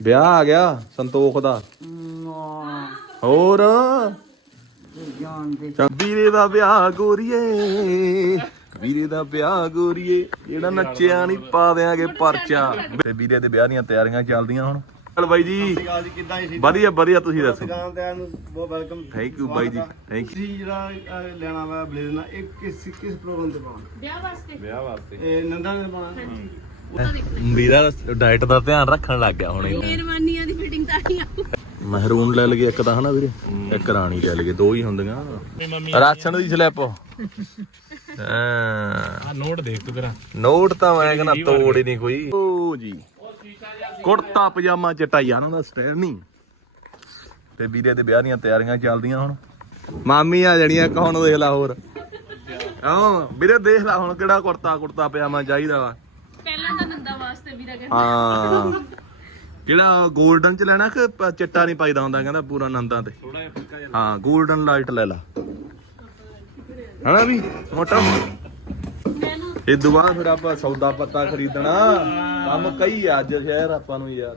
ਵਿਆਹ ਆ ਗਿਆ ਸੰਤੋਖ ਦਾ। ਹੋਰ ਵੀਰੇ ਦਾ ਵਿਆਹ ਗੋਰੀਏ, ਵੀਰੇ ਦਾ ਵਿਆਹ ਗੋਰੀਏ, ਜਿਹੜਾ ਨੱਚਿਆ ਨਹੀਂ ਪਾ ਦਿਆਂਗੇ ਪਰਚਾ। ਤੇ ਵੀਰੇ ਦੇ ਵਿਆਹ ਦੀਆਂ ਤਿਆਰੀਆਂ ਚੱਲਦੀਆਂ ਹੁਣ। ਚਲ ਬਾਈ ਜੀ ਵਧੀਆ ਵਧੀਆ, ਤੁਸੀਂ ਦੱਸੋ। ਬਹੁਤ ਵੈਲਕਮ, ਥੈਂਕ ਯੂ ਬਾਈ ਜੀ, ਥੈਂਕ ਯੂ। ਜਿਹੜਾ ਲੈਣਾ ਵਾ ਬਲੇਜ਼ਰ ਨਾਲ ਇਹ ਕਿਸ ਪ੍ਰੋਗਰਾਮ ਤੇ ਪਾਉਣਾ? ਵਿਆਹ ਵਾਸਤੇ ਇਹ ਨੰਦਾ ਨੇ ਪਾਉਣਾ। ਵੀਰਾ ਡਾਈਟ ਦਾ ਧਿਆਨ ਰੱਖਣ ਲੱਗ ਗਿਆ ਹੁਣ। ਮਿਹਰਬਾਨੀਆਂ ਦੀ ਫਿਟਿੰਗ ਤਾਂ ਨਹੀਂ ਆ। ਮਹਿਰੂਨ ਲੈ ਲਗੇ ਇੱਕ ਤਾਂ ਹਨਾ ਵੀਰੇ, ਇੱਕ ਰਾਣੀ ਲੈ ਲਗੇ, ਦੋ ਹੀ ਹੁੰਦੀਆਂ। ਰਾਸ਼ਨ ਦੀ ਸਲਿੱਪ ਹਾਂ, ਨੋਟ ਦੇਖ ਤੂੰ ਤੇਰਾ ਨੋਟ ਤਾਂ ਮੈਂ ਕਹਿੰਦਾ ਤੋੜ ਹੀ ਨਹੀਂ ਕੋਈ। ਓ ਜੀ ਕੁੜਤਾ ਪਜਾਮਾ ਚਟਾਈਆ ਨਾ ਦਾ ਸਟਾਈਲ ਨਹੀਂ। ਤੇ ਵੀਰੇ ਦੇ ਵਿਆਹ ਦੀਆਂ ਤਿਆਰੀਆਂ ਚੱਲਦੀਆਂ ਹੁਣ। ਮਾਮੀ ਆ ਜਣੀਆਂ ਕੌਣ ਦੇਖ ਲਾ ਹੋਰ। ਹਾਂ ਵੀਰੇ ਦੇਖ ਲਾ ਹੁਣ ਕਿਹੜਾ ਕੁੜਤਾ ਪਜਾਮਾ ਚਾਹੀਦਾ ਵਾ। ਪਹਿਲਾਂ ਤਾਂ ਨੰਦਾ ਵਾਸਤੇ ਵੀਰਾ ਕਹਿੰਦਾ ਹਾਂ ਕਿਹੜਾ 골ਡਨ ਚ ਲੈਣਾ ਕਿ ਚਿੱਟਾ ਨਹੀਂ ਪਾਈਦਾ ਹੁੰਦਾ, ਕਹਿੰਦਾ ਪੂਰਾ ਨੰਦਾਂ ਤੇ। ਹਾਂ 골ਡਨ ਲਾਈਟ ਲੈ ਲਾ ਹਨਾ ਵੀ ਮੋਟਾ। ਇਹ ਤੋਂ ਬਾਅਦ ਫਿਰ ਆਪਾਂ ਸੌਦਾ ਪੱਤਾ ਖਰੀਦਣਾ। ਕੰਮ ਕਈ ਆ ਅੱਜ ਸ਼ਹਿਰ ਆਪਾਂ ਨੂੰ ਯਾਰ।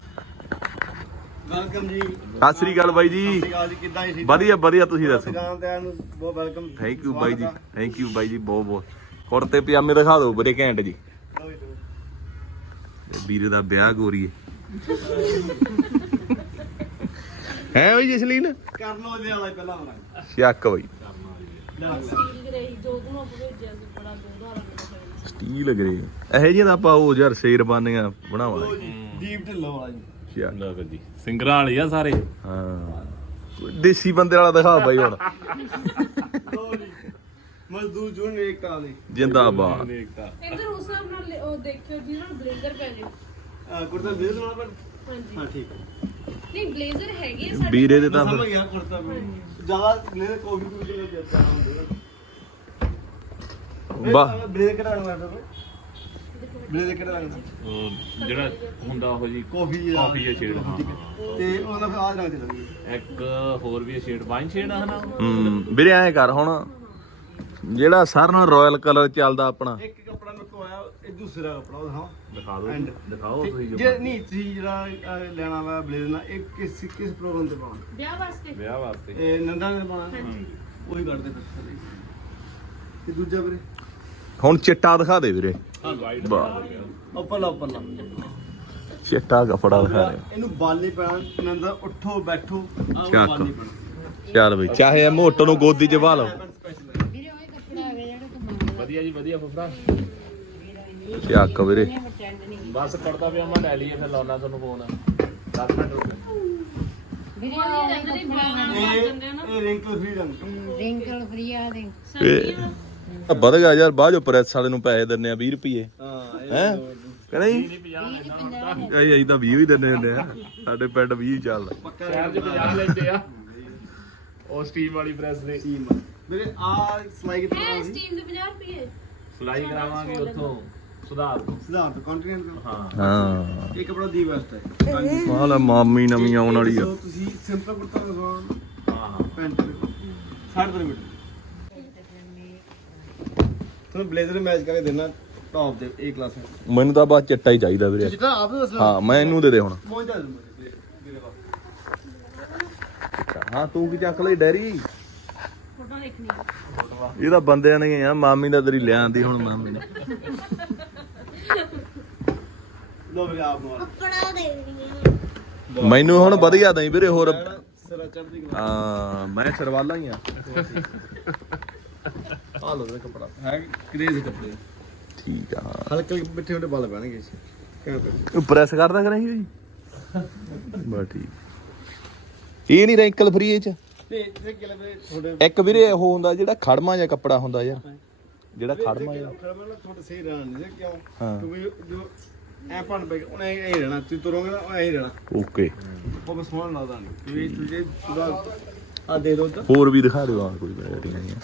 ਵੈਲਕਮ ਜੀ, ਸਤਿ ਸ੍ਰੀ ਅਕਾਲ ਬਾਈ ਜੀ। ਕਿੱਦਾਂ ਜੀ? ਵਧੀਆ ਵਧੀਆ, ਤੁਸੀਂ ਦੱਸੋ। ਦੁਕਾਨ ਤੇ ਆਉਣ ਨੂੰ ਬਹੁਤ ਵੈਲਕਮ, ਥੈਂਕ ਯੂ ਬਾਈ ਜੀ, ਥੈਂਕ ਯੂ ਬਾਈ ਜੀ ਬਹੁਤ ਬਹੁਤ। ਕੁੜਤੇ ਪਜਾਮੇ ਦਿਖਾ ਦਿਓ ਬੜੇ ਘੈਂਟ ਜੀ। ਵੀਰੇ ਦਾ ਵਿਆਹ ਗੋਰੀਏ ਹੈ ਬਈ ਜਸਲੀਨ। ਕਰ ਲੋ ਇਹਦੇ ਵਾਲਾ ਪਹਿਲਾਂ ਆਉਣਾ ਸ਼ੱਕ ਬਈ। ਸਟੀਲ ਗਰੇ ਜੋ ਨੂੰ ਭੇਜਿਆ ਸੀ ਬੜਾ ਦੋਹਰਾ ਲੱਗਦਾ। ਸਟੀਲ ਗਰੇ ਇਹੋ ਜਿਹੀਆਂ ਤਾਂ ਆਪਾਂ ਉਹ ਯਾਰ ਸ਼ੇਰਬਾਨੀਆਂ ਬਣਾਵਾਂਗੇ। ਦੀਪ ਢਿੱਲੋਂ ਵਾਲਾ ਜੀ। ਲਓ ਜੀ ਸਿੰਗਰਾਂ ਵਾਲੇ ਆ ਸਾਰੇ। ਹਾਂ ਦੇਸੀ ਬੰਦੇ ਵਾਲਾ ਦਿਖਾ ਬਾਈ ਹੁਣ। ਮਜ਼ਦੂਰ ਜੁਨ ਏਕਤਾ ਵਾਲੇ ਜਿੰਦਾਬਾਦ। ਇੱਧਰ ਉਸ ਹਿਸਾਬ ਨਾਲ ਉਹ ਦੇਖਿਓ ਜਿਹਨਾਂ ਨੂੰ ਬਲੇਜ਼ਰ ਪੈ ਜੇ। ਕੁੜਤਾ ਬਲੇਜ਼ਰ ਨਾਲ ਪਰ ਹਾਂਜੀ ਹਾਂ ਠੀਕ ਹੈ। ਨਹੀਂ ਬਲੇਜ਼ਰ ਹੈਗੇ ਆ ਸਾਡੇ। ਵੀਰੇ ਦੇ ਤਾਂ ਸਮਝ ਫਿਰ ਗਿਆ ਕੁੜਤਾ ਜ਼ਿਆਦਾ ਬਲੇਜ਼ਰ ਕਾਫੀ ਕੁਝ ਦੇ ਜਿਆਦਾ ਹੁੰਦੇ ਵਾਹ ਬਲੇਜ਼ਰ ਕਿਹੜਾ ਰੰਗ ਦਾ? ਬਲੇਜ਼ਰ ਕਿਹੜਾ ਰੰਗ ਦਾ? ਉਹ ਜਿਹੜਾ ਹੁੰਦਾ ਉਹ ਜੀ ਕਾਫੀ ਕਾਫੀ ਜਿਹਾ ਸ਼ੇਡ। ਹਾਂ ਤੇ ਉਹਨਾਂ ਦਾ ਫਿਰ ਆਹ ਰੰਗ ਚੱਲਣਗੇ। ਇੱਕ ਹੋਰ ਵੀ ਸ਼ੇਡ ਵਾਈਨ ਸ਼ੇਡ ਆ ਹਨਾ। ਵੀਰੇ ਐਂ ਕਰ ਹੁਣ ਜਿਹੜਾ ਸਾਰਿਆਂ ਨਾਲ ਰਾਇਲ ਕਲਰ ਚੱਲਦਾ ਆਪਣਾ। ਇੱਕ ਕੱਪੜਾ ਮੇਰੇ ਕੋਲ ਆਇਆ, ਇਹ ਦੂਸਰਾ ਕੱਪੜਾ ਉਹ ਦਿਖਾ ਦਿਓ ਐਂਡ ਦਿਖਾਓ ਤੁਸੀਂ ਜੇ ਨਹੀਂ ਤੁਸੀਂ ਜਿਹੜਾ ਲੈਣਾ ਵਾ ਬਲੇਜ਼ਰ ਨਾਲ ਇਹ ਕਿਸ ਪ੍ਰੋਗਰਾਮ ਤੇ ਪਾਉਣਾ? ਵਿਆਹ ਵਾਸਤੇ ਇਹ ਨੰਦਾ ਨੇ ਪਾਉਣਾ। ਉਹੀ ਕੱਢਦੇ ਫਿਰ। ਤੇ ਦੂਜਾ ਵੀਰੇ ਹੁਣ ਚਿੱਟਾ ਦਿਖਾ ਦੇ ਵੀਰੇ। ਵਾਹ ਉੱਪਰਲਾ ਚਿੱਟਾ ਕਪੜਾ ਦਿਖਾ ਦੇ। ਇਹਨੂੰ ਬਾਲ ਨਹੀਂ ਪੈਣਾ। ਨੰਦਾ ਉੱਠੋ ਬੈਠੋ ਆਹ ਚੱਕ। ਬਾਲ ਨਹੀਂ ਪੈਣਾ। ਚੱਲ ਬਈ ਚਾਹੇ ਇਹ ਮੋਟੋ ਨੂੰ ਗੋਦੀ 'ਚ ਪਾ ਲਓ। ਵਧੀਆ ਜੀ ਵਧੀਆ ਫੁੱਫੜਾ। ਚੱਕ ਵੀਰੇ। ਬਸ ਕਰਦਾ ਪਿਆ ਮੈਂ ਲੈ ਲਈਏ ਫਿਰ ਲਾਉਣਾ ਤੁਹਾਨੂੰ ਫੋਨ 10 ਮਿੰਟ ਰੁਕ। ਇਹ ਰਿੰਕਲ ਫ੍ਰੀ ਰੰਗ। ਰਿੰਕਲ ਫ੍ਰੀ ਆ ਦੇ ਇਹ ਵਧ ਗਿਆ ਯਾਰ, ਬਾਅਦ ਚੋਂ ਪ੍ਰੈਸ ਵਾਲੇ ਨੂੰ ਪੈਸੇ ਦਿੰਨੇ ਆ 20 ਰੁਪਏ ਹਾਂ ਹੈ ਕਹਿੰਦਾ ਜੀ। ਅਸੀਂ ਤਾਂ 20 ਵੀ ਦਿੰਨੇ ਹੁੰਦੇ ਆ, ਸਾਡੇ ਪਿੰਡ 20 ਚੱਲਦਾ। ਸ਼ਹਿਰ 'ਚ 50 ਲੈਂਦੇ ਆ ਉਹ ਸਟੀਮ ਵਾਲੀ ਪ੍ਰੈਸ ਦੇ। ਮੇਰੇ ਆ ਸਲਾਈ ਕਿੱਥੇ ਇਹ ਕਰਾਉਣੀ? ਸਟੀਮ ਦੇ 50 ਰੁਪਏ। ਸਿਲਾਈ ਕਰਾਵਾਂਗੇ ਉੱਥੋਂ ਸੁਧਾਰ ਤੋਂ। ਸਿਧਾਰਥ ਕੰਟੀਨੈਂਟ। ਹਾਂ ਹਾਂ ਇਹ ਕੱਪੜਾ ਦੀ ਬੈਸਟ ਹੈ। ਮਾਲ ਮਾਮੀ ਨਵੀਂ ਆਉਣ ਵਾਲੀ ਆ। ਸੋ ਤੁਸੀਂ ਸਿੰਪਲ ਕੁੜਤਾ ਲਗਾਉਣਾ, ਹਾਂ ਪੈਂਟ 3.5 ਮੀਟਰ। ਤੁਹਾਨੂੰ ਬਲੇਜ਼ਰ ਮੈਚ ਕਰਕੇ ਦੇਣਾ ਟੌਪ ਦੇ A ਕਲਾਸ ਹੈ। ਮੈਨੂੰ ਤਾਂ ਬਸ ਚਿੱਟਾ ਹੀ ਚਾਹੀਦਾ ਵੀਰੇ। ਜਿੱਦਾਂ ਆਪ ਨੂੰ ਦੱਸਣਾ ਹਾਂ ਮੈਂ ਇਹਨੂੰ ਦੇ ਦੇ ਹੁਣ। ਪਹੁੰਚਾ ਦੂੰਗਾ ਵੀਰੇ ਬਾਅਦ। ਹਾਂ ਤੂੰ ਕੀ ਚੱਕ ਲਈ ਡੈਰੀ। ਫੋਟੋ ਦੇਖਣੀ ਆ। ਇਹ ਤਾਂ ਬੰਦਿਆਂ ਨੇ ਆ, ਮਾਮੀ ਦਾ ਤੇਰੀ ਲਿਆਂਦੀ ਹੁਣ ਮਾਮੀ ਨੇ। ਲੋ ਵੀਰੇ ਆਪ ਨੂੰ ਕੱਪੜਾ ਦੇ ਦੇਣੀ ਆ। ਮੈਨੂੰ ਹੁਣ ਵਧੀਆ ਦਈ ਵੀਰੇ ਹੋਰ। ਸਿਰਾ ਚੜ੍ਹਦੀ ਹਾਂ ਮੈਂ ਸਰਵਾਲਾ ਹੀ ਆ। ਆ ਲੋ ਵੀਰੇ ਕੱਪੜਾ ਹੈ ਕ੍ਰੇਜ਼ ਕੱਪੜੇ। ਠੀਕ ਆ। ਹਲਕੇ ਮਿੱਠੇ ਮਿੱਠੇ ਬਾਲ ਪੈਣਗੇ ਇਸ ਕਿਵੇਂ ਪੈ ਪ੍ਰੈਸ ਕਰਦਾ ਕਰਾਂ ਜੀ ਬਸ ਠੀਕ। ਇਹ ਨਹੀਂ ਰੈਂਕਲ ਫਰੀ ਇਹ ਚ। ਤੇ ਇਹ ਕਿਲੇ ਵੀਰੇ ਤੁਹਾਡੇ ਇੱਕ ਵੀਰੇ ਉਹ ਹੁੰਦਾ ਜਿਹੜਾ ਖੜਮਾ ਜਿਹਾ ਕੱਪੜਾ ਹੁੰਦਾ ਯਾਰ, ਜਿਹੜਾ ਖੜਮਾ ਜਿਹਾ। ਖੜਮਾ ਤੁਹਾਡੇ ਸਹੀ ਰਹਿਣਾ ਨਹੀਂ ਕਿਉਂ? ਹਾਂ। ਕਿਉਂਕਿ ਜੋ ਐ ਭਣ ਪੈ ਉਹਨੇ ਐ ਹੀ ਰਹਿਣਾ। ਤੁਸੀਂ ਤੁਰੋਗੇ ਨਾ ਐ ਹੀ ਰਹਿਣਾ। ਓਕੇ ਉਹ ਬਸ ਸੋਹਣਾ ਲੱਗਦਾ ਨਹੀਂ ਕਿਉਂਕਿ ਤੁਸੀਂ ਪੂਰਾ ਆ ਦੇ ਦੋ ਤਾਂ ਹੋਰ ਵੀ ਦਿਖਾ ਦਿਓ ਆ ਕੋਈ ਵੈਰਾਈਟੀਆਂ ਜੀਆਂ।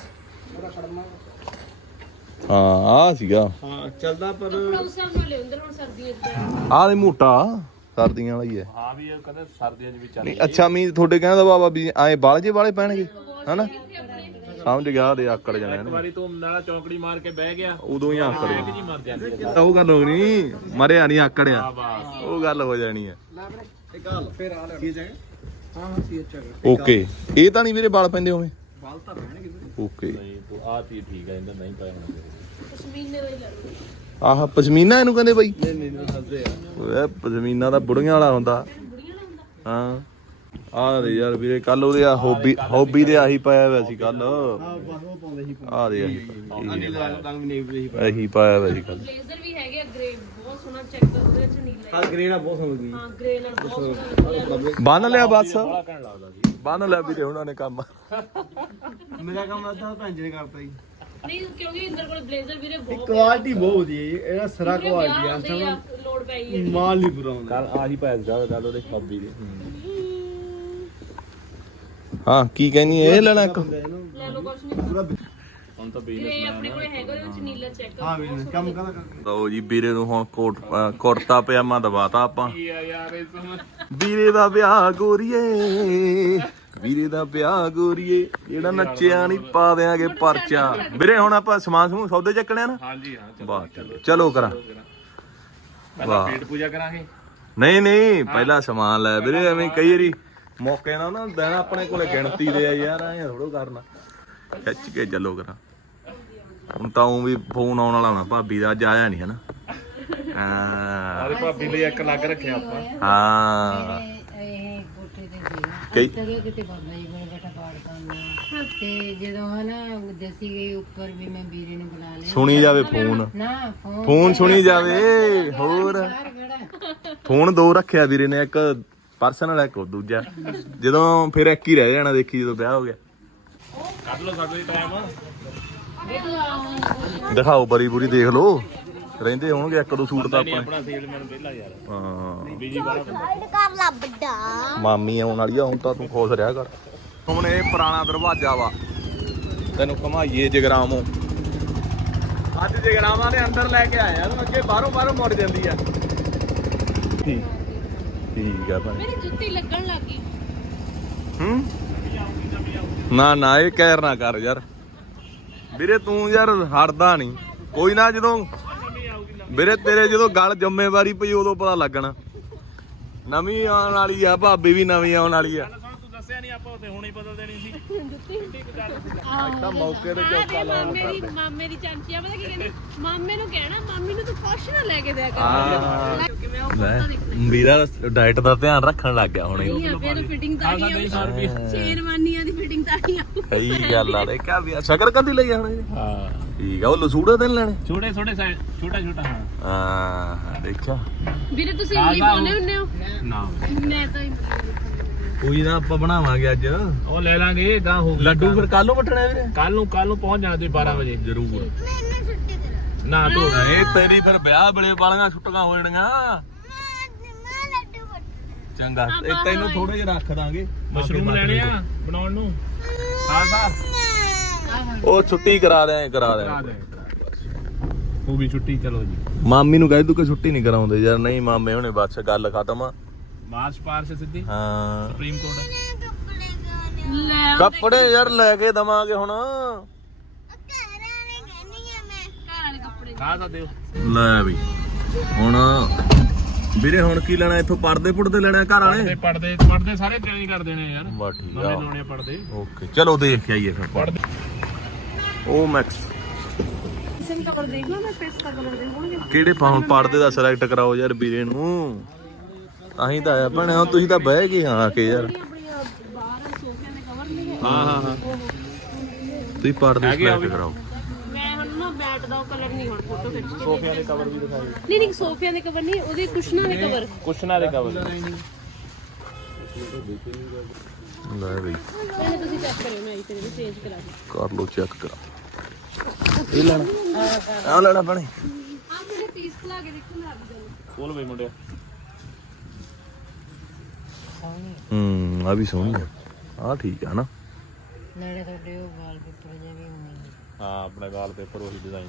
ਹਾਂ ਆ ਸੀਗਾ ਹਾਂ ਚੱਲਦਾ ਪਰ ਕੱਪੜਾ ਉਸ ਹਿਸਾਬ ਨਾਲ ਲਿਆਉਂਦੇ ਹੁਣ ਸਰਦੀਆਂ ਚ। ਆਹ ਨਹੀਂ ਮੋਟਾ ਸਰਦੀਆਂ ਵਾਲਾ ਹੀ ਹੈ। ਹਾਂ ਵੀ ਇਹ ਕਹਿੰਦੇ ਸਰਦੀਆਂ 'ਚ ਵੀ ਚੱਲ। ਨਹੀਂ ਅੱਛਾ ਮੀ ਤੁਹਾਡੇ ਕਹਿੰਦਾ ਬਾਬਾ ਵੀ ਐ ਬਾਲ ਜੇ ਵਾਲੇ ਪੈਣਗੇ ਹਨਾ। ਸਮਝ ਗਿਆ ਦੇ ਆਕੜ ਜਾਣੇ ਇੱਕ ਨੇ ਵਾਰੀ ਤੂੰ ਨਾਲ ਚੌਂਕੜੀ ਮਾਰ ਕੇ ਬਹਿ ਗਿਆ ਉਦੋਂ ਹੀ ਆਕੜ ਜੀ ਜਾਣਾ ਮਰ ਜਾਂਦੀ ਹੈ ਉਹ ਗੱਲ ਹੋ ਨਹੀਂ ਮਰਿਆ ਨਹੀਂ ਆਕੜਿਆ ਬਸ ਉਹ ਗੱਲ ਹੋ ਜਾਣੀ ਹੈ ਇੱਕ ਹਾਲ ਫਿਰ ਆ ਲੈ ਠੀਕ ਹੈ ਹਾਂ ਹਾਂ ਸੀ ਅੱਛਾ ਓਕੇ ਇਹ ਤਾਂ ਨਹੀਂ ਵੀਰੇ ਵਾਲ ਪੈਂਦੇ ਹੋਵੇਂ ਵਾਲ ਤਾਂ ਰਹਿਣੇ ਕਿਤੇ ਓਕੇ ਨਹੀਂ ਤੂੰ ਆ ਚੀਜ਼ ਠੀਕ ਹੈ ਇਹਦਾ ਨਹੀਂ ਪਾਇਆ ਹੋਣਾ ਪਸ਼ਮੀਨੇ ਦਾ ਹੀ ਲੈ ਲਓ ਆਹ ਪਸ਼ਮੀਨਾ ਇਹਨੂੰ ਕਹਿੰਦੇ ਬਾਈ ਨਹੀਂ ਨਹੀਂ ਹੱਸਦੇ ਆ ਓਏ ਪਸ਼ਮੀਨਾ ਤਾਂ ਬੁੜੀਆਂ ਵਾਲਾ ਹੁੰਦਾ ਬੁੜੀਆਂ ਦਾ ਹੁੰਦਾ ਹਾਂ ਆਹ ਦੇ ਯਾਰ ਵੀਰੇ ਕੱਲ ਉਹਦੇ ਆ ਹੌਬੀ ਦੇ ਆਹੀ ਪਾਇਆ ਹੋਇਆ ਸੀ ਕੱਲ ਹਾਂ ਬਸ ਉਹ ਪਾਉਂਦੇ ਸੀ ਆਹ ਦੇ ਅਨਿਲ ਰੰਗ ਵੀ ਨਹੀਂ ਸੀ ਆਹੀ ਪਾਇਆ ਹੋਇਆ ਸੀ ਕੱਲ ਬਲੇਜ਼ਰ ਵੀ ਹੈਗੇ ਆ ਗ੍ਰੇ ਬਹੁਤ ਸੋਹਣਾ ਚੈੱਕ ਕਰ ਉਹਦੇ ਚ ਨੀਲਾ ਹਾਂ ਗ੍ਰੇ ਨਾਲ ਬਹੁਤ ਸਮਝ ਗਈ ਹਾਂ ਗ੍ਰੇ ਨਾਲ ਬਹੁਤ ਸੋਹਣਾ ਬੰਨ ਲਿਆ ਬਸ ਬੜਾ ਕਹਿਣ ਲੱਗਦਾ ਸੀ ਬੰਨ ਲਿਆ ਵੀਰੇ ਉਹਨਾਂ ਨੇ ਕੰਮ ਮੇਰਾ ਕੰਮ ਅੱਧਾ ਭੈਣ ਜੀ ਨੇ ਕਰਤਾ ਜੀ ਨਹੀਂ ਕਿਉਂਕਿ ਇੰਦਰ ਕੋਲ ਬਲੇਜ਼ਰ ਵੀਰੇ ਬਹੁਤ ਕੁਆਲਿਟੀ ਬਹੁਤ ਵਧੀਆ ਜੀ ਇਹਦਾ ਸਰਾ ਵੀਰੇ ਕੁਆਲਿਟੀ ਵਿਆਹ ਆ ਹੁੰਦੇ ਆ, ਲੋੜ ਪੈ ਗਈ ਹੈ ਮਾਲ ਨਹੀਂ ਪੂਰਾ ਹੁੰਦਾ ਕੱਲ ਆਹੀ ਪਾਇਆ ਸੀ ਕੱਲ ਉਹਦੇ ਖੱਬੀ ਦੇ ਹਾਂ ਕੀ ਕਹਿੰਨੀ ਇਹ ਲੈਣਾ ਇੱਕ ਲੈ ਲਓ ਕੁਛ ਨਹੀਂ ਪੂਰਾ ਹੁਣ ਤਾਂ ਗ੍ਰੇ ਆਪਣੇ ਕੋਲੇ ਹੈਗਾ ਉਹਦੇ ਵਿੱਚ ਨੀਲਾ ਚੈੱਕ ਹਾਂ ਵੀ ਕੰਮ ਕਾਹਦਾ ਕਰਦੇ ਲਓ ਜੀ ਵੀਰੇ ਨੂੰ ਹੁਣ ਕੁੜਤਾ ਪਜਾਮਾ ਦਵਾਤਾ ਆਪਾਂ ਕੀ ਆ ਯਾਰ ਇਹ ਸਮਝ ਵੀਰੇ ਦਾ ਵਿਆਹ ਗੋਰੀਏ ਵੀਰੇ ਦਾ ਵਿਆਹ ਗੋਰੀਏ ਜਿਹੜਾ ਨੱਚਿਆ ਨਹੀਂ ਪਾ ਦਿਆਂਗੇ ਪਰਚਾ ਵੀਰੇ ਹੁਣ ਆਪਾਂ ਸਮਾਨ ਸਮੂਹ ਸੌਦੇ ਚੱਕਣੇ ਆ ਨਾ ਹਾਂਜੀ ਹਾਂ ਵਾਹ ਚਲੋ ਕਰਾਂ ਪਹਿਲਾਂ ਪੇਟ ਪੂਜਾ ਕਰਾਂਗੇ ਨਹੀਂ ਪਹਿਲਾਂ ਸਮਾਨ ਲੈ ਵੀਰੇ ਐਵੇਂ ਕਈ ਵਾਰੀ ਮੌਕੇ ਨਾਲ ਨਾ ਦੇਣਾ ਆਪਣੇ ਕੋਲੇ ਗਿਣਤੀ ਦੇ ਆ ਯਾਰ ਐ ਥੋੜੋ ਕਰਨਾ ਖਿੱਚ ਕੇ ਚੱਲੋ ਕਰਾਂ ਹੁਣ ਤਾਂ ਉਹ ਵੀ ਫੋਨ ਆਉਣ ਵਾਲਾ ਹੋਣਾ ਭਾਬੀ ਦਾ ਅੱਜ ਆਇਆ ਨਹੀਂ ਹਨਾ ਹਾਂ ਆਰੇ ਭਾਬੀ ਲਈ ਇੱਕ ਲੱਗ ਰੱਖਿਆ ਆਪਾਂ ਹਾਂ ਇਹ ਕੋਠੇ ਤੇ ਸੀ ਕਈ ਤਦੋਂ ਕਿਤੇ ਬਾਬਾ ਜੀ ਕੋਲ ਬੈਠਾ ਪਾੜ ਕਰਨਾ ਤੇ ਜਦੋਂ ਹਨਾ ਦਸੀ ਗਈ ਉੱਪਰ ਵੀ ਮੈਂ ਵੀਰੇ ਨੂੰ ਬੁਲਾ ਲਿਆ ਸੁਣੀ ਜਾਵੇ ਫੋਨ ਨਾ ਫੋਨ ਸੁਣੀ ਜਾਵੇ ਹੋਰ ਬਾਹਰ ਖੜਾ ਫੋਨ ਦੋ ਰੱਖਿਆ ਵੀਰੇ ਨੇ ਇੱਕ ਪਰਸਨਲ ਇੱਕ ਦੂਜਾ ਜਦੋਂ ਫਿਰ ਇੱਕ ਹੀ ਰਹਿ ਜਾਣਾ ਦੇਖੀ ਜਦੋਂ ਵਿਆਹ ਹੋ ਗਿਆ ਕੱਢ ਲਓ ਸਾਡੇ ਟਾਈਮ ਦਿਖਾਓ ਬਰੀ ਬੁਰੀ ਦੇਖ ਲਓ ਰਹਿੰਦੇ ਹੋਣਗੇ ਇੱਕ ਦੋ ਸੂਟ ਤਾਂ ਆਪਣੇ ਆਪਣਾ ਸੇਲਮੈਨ ਪਹਿਲਾਂ ਯਾਰ ਹਾਂ ਬੀਜੀ ਵਾਲਾ ਕਰ ਲਾ ਵੱਡਾ ਮਾਮੀ ਆਉਣ ਵਾਲੀ ਆ ਹੁਣ ਤਾਂ ਤੂੰ ਖੁਸ਼ ਰਿਹਾ ਕਰ ਹੁਣ ਇਹ ਪੁਰਾਣਾ ਦਰਵਾਜ਼ਾ ਵਾ ਤੈਨੂੰ ਘਮਾਈਏ ਜਗਰਾਮੋਂ ਅੱਜ ਜਗਰਾਮਾਂ ਦੇ ਅੰਦਰ ਲੈ ਕੇ ਆਇਆ ਤੂੰ ਅੱਗੇ ਬਾਹਰੋਂ ਮੁੜ ਜਾਂਦੀ ਆ ਠੀਕ ਆ ਭਾਈ ਮੇਰੀ ਜੁੱਤੀ ਲੱਗਣ ਲੱਗ ਗਈ ਹੂੰ ਨਾ ਇਹ ਕਹਿਰ ਨਾ ਕਰ ਯਾਰ ਵੀਰੇ ਤੂੰ ਯਾਰ ਹਟਦਾ ਨਹੀਂ ਕੋਈ ਨਾ ਜਦੋਂ ਵੀਰੇ ਤੇਰੇ ਜਦੋਂ ਗੱਲ ਜ਼ਿੰਮੇਵਾਰੀ ਪਈ ਉਦੋਂ ਪਤਾ ਲੱਗਣਾ ਨਵੀਂ ਆਉਣ ਵਾਲੀ ਆ ਭਾਬੀ ਵੀ ਨਵੀਂ ਆਉਣ ਵਾਲੀ ਆ ਤੂੰ ਦੱਸਿਆ ਨਹੀਂ ਆਪਾਂ ਉੱਥੇ ਹੁਣੇ ਬਦਲ ਦੇਣੀ ਸੀ ਤਾਂ ਮੌਕੇ ਤੇ ਚੌਕਾ ਲਾਉਣਾ ਮਾਮੇ ਦੀ ਚਾਂਚੀ ਆ ਪਤਾ ਕੀ ਕਹਿੰਦੀ ਮਾਮੇ ਨੂੰ ਕਹਿਣਾ ਮਾਮੀ ਨੂੰ ਤੂੰ ਕੁਛ ਨਾ ਲੈ ਕੇ ਦਿਆ ਕਰ ਹਾਂ ਕਿ ਮੈਂ ਉਹ ਲੈ ਫੋਟੋ ਦੇਖਣੀ ਵੀਰਾ ਡਾਈਟ ਦਾ ਧਿਆਨ ਰੱਖਣ ਲੱਗ ਗਿਆ ਹੁਣ ਇਹ ਨਹੀਂ ਆ ਫਿਰ ਫਿਟਿੰਗ ਤਾਂ ਹੀ ਆ ਸ਼ੇਰਵਾਨੀਆਂ ਦੀ ਫਿਟਿੰਗ ਤਾਂ ਹੀ ਆ ਸਹੀ ਗੱਲ ਆ ਦੇਖਿਆ ਵੀ ਸ਼ਕਰ ਕੰਦੀ ਲਈ ਹੁਣ ਇਹ ਹਾਂ ਠੀਕ ਆ ਉਹ ਲਸੂੜਾ ਤੇ ਨੀ ਲੈਣੇ ਛੋਟੇ ਛੋਟਾ ਹਾਂ ਦੇਖਿਆ ਵੀਰੇ ਤੁਸੀਂ ਇਮਲੀ ਪਾਉਨੇ ਹੁੰਨੇ ਹੋ ਨਾ ਮੈਂ ਤਾਂ ਇਮਲੀ ਕੋਈ ਨਾ ਆਪਾਂ ਬਣਾਵਾਂਗੇ ਅੱਜ ਉਹ ਲੈ ਲਾਂਗੇ ਗਾਂ ਹੋ ਗਈ ਲੱਡੂ ਫਿਰ ਕੱਲ ਨੂੰ ਵਟਣੇ ਵੀਰੇ ਕੱਲ ਨੂੰ ਪਹੁੰਚ ਜਾਣਾ ਤੁਸੀਂ 12 ਵਜੇ ਜ਼ਰੂਰ ਮੈਨੂੰ ਛੁੱਟੀ ਕਰਾ ਨਾ ਤੂੰ ਇਹ ਤੇਰੀ ਫਿਰ ਵਿਆਹ ਵੇਲੇ ਵਾਲੀਆਂ ਛੁੱਟੀਆਂ ਹੋ ਜਾਣੀਆਂ ਮੈਂ ਲੱਡੂ ਵੱਟ ਚੰਗਾ ਇਹ ਤੈਨੂੰ ਥੋੜੇ ਜਿਹਾ ਰੱਖ ਦਾਂਗੇ ਮਸ਼ਰੂਮ ਲੈਣੇ ਆ ਬਣਾਉਣ ਨੂੰ ਹਾਂ ਉਹ ਛੁੱਟੀ ਕਰਾ ਦੇ ਹੋ ਗਈ ਛੁੱਟੀ ਚਲੋ ਜੀ ਮਾਮੀ ਨੂੰ ਕਹਿ ਦੂ ਕਿ ਛੁੱਟੀ ਨਹੀਂ ਕਰਾਉਂਦੇ ਯਾਰ ਨਹੀਂ ਮਾਮੇ ਹੁਣੇ ਬਸ ਗੱਲ ਖਤਮ ਆ ਮਾਰਚ ਪਾਰ ਸੇ ਸਿੱਧੀ ਹਾਂ ਸੁਪਰੀਮ ਕੋਰਟ ਕੱਪੜੇ ਗਾਣੇ ਲੈ ਕੱਪੜੇ ਯਾਰ ਲੈ ਕੇ ਦਵਾਂਗੇ ਹੁਣ ਘਰ ਆਣੇ ਕਹਿੰਦੀ ਆ ਮੈਂ ਘਰ ਵਾਲੇ ਕੱਪੜੇ ਖਾ ਸਕਦੇ ਹੋ ਲੈ ਵੀ ਹੁਣ ਵੀਰੇ ਹੁਣ ਕੀ ਲੈਣਾ ਇੱਥੋਂ ਪਰਦੇ ਪੁਰਦੇ ਲੈਣਾ ਘਰ ਵਾਲੇ ਪੜਦੇ ਸਾਰੇ ਚੇਂਜ ਕਰ ਦੇਣੇ ਯਾਰ ਬਾ ਠੀਕ ਨਵੇਂ ਆ ਲਾਉਣੇ ਪੜਦੇ ਓਕੇ ਚਲੋ ਦੇਖ ਕੇ ਆਈਏ ਫਿਰ ਪੜਦੇ ਉਹ ਮੈਕਸ ਕਿਸੇ ਨੂੰ ਕਲਰ ਦੇਖ ਲਓ ਮੈਂ ਪਿਸਤਾ ਕਲਰ ਦੇ ਹੋਣਗੇ ਕਿਹੜੇ ਪਰਦੇ ਦਾ ਸਿਲੈਕਟ ਕਰਾਓ ਯਾਰ ਵੀਰੇ ਨੂੰ ਤਾਂ ਹੀ ਤਾਂ ਆਇਆ ਭੈਣੇ ਹੁਣ ਤੁਸੀਂ ਤਾਂ ਬਹਿ ਗਏ ਆ ਕੇ ਯਾਰ ਆਪਣੀਆਂ ਬਾਹਰ ਸੋਫਿਆਂ ਦੇ ਕਵਰ ਨਹੀਂ ਹਾਂ ਤੁਸੀਂ ਪਰਦੇ ਸਿਲੈਕਟ ਕਰਾਓ ਮੈਂ ਹੁਣ ਨਾ ਬੈਟ ਦਾ ਉਹ ਕਲਰ ਨਹੀਂ ਹੁਣ ਫੋਟੋ ਖਿੱਚ ਕੇ ਸੋਫਿਆਂ ਦੇ ਕਵਰ ਵੀ ਦਿਖਾਓ ਨਹੀਂ ਸੋਫਿਆਂ ਦੇ ਕਵਰ ਨਹੀਂ ਉਹਦੇ ਕੁਸ਼ਨਾਂ ਦੇ ਕਵਰ ਕੁਸ਼ਨਾਂ ਦੇ ਕਵਰ ਲੈ ਬਈ ਇਹਨੇ ਤੁਸੀਂ ਚੈੱਕ ਕਰਿਓ ਮੈਂ ਇੱਥੇ ਵੀ ਚੇਂਜ ਕਰਾ ਦੂੰ ਕਰ ਲੋ ਚੈੱਕ ਕਰਾ ਇਹ ਲੈਣਾ ਆ ਲੈਣਾ ਭੈਣੇ ਆ ਜਿਹੜੇ ਪੀਸ ਲਾ ਕੇ ਦੇਖੋ ਮੈਂ ਆਪ ਜਾਨੂੰ ਖੋਲ ਬਈ ਮੁੰਡਿਆ ਆ ਵੀ ਸੋਹਣੀ ਆ ਆ ਠੀਕ ਆ ਨਾ ਨਾਲੇ ਤੁਹਾਡੇ ਉਹ ਵਾਲ ਪੇਪਰ ਜਿਹਾ ਵੀ ਹੋਣੇ ਹਾਂ ਆਪਣੇ ਵਾਲ ਪੇਪਰ ਉਹੀ ਡਿਜ਼ਾਈਨ